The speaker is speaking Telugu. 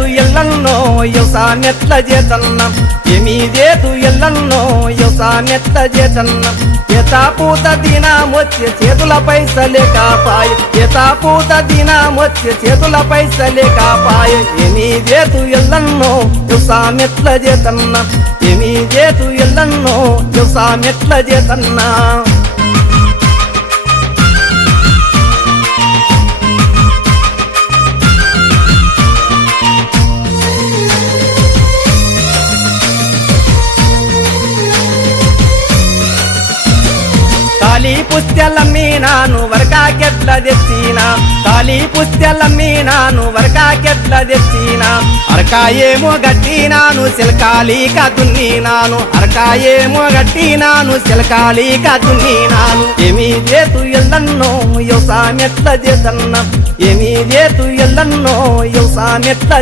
ఏమీదేదు ఎల్లన్నో వ్యవసాయమెట్ల చేతన్న ఏమీదేదు ఎల్లన్నో వ్యవసాయమెట్ల చేతన్న ఏతాపూత దినమొచ్చే చేతుల పైసలే కాపాయ ఏతాపూత దినమొచ్చే చేతుల పైసలే కాపాయ ఏమీదేదు ఎల్లన్నో వ్యవసాయమెట్ల చేతన్న ఏమీదేదు ఎల్లన్నో వ్యవసాయమెట్ల చేతన్నా తాళీ పుస్తెలమ్మి నాను వరకాకెట్ల తెచ్చినా తాళీ పుస్తెలమ్మి నాను వరకాకెట్ల తెచ్చినా అరకాయేమో గట్టినాను సిలకాలీక దున్నినాను అరకాయేమో గట్టినాను సిలకాలీక దున్నినాను ఏమీదేదు ఎల్లన్నో వ్యవసాయమెట్ల చేతన్న ఏమీదేదు ఎల్లన్నో వ్యవసాయమెట్ల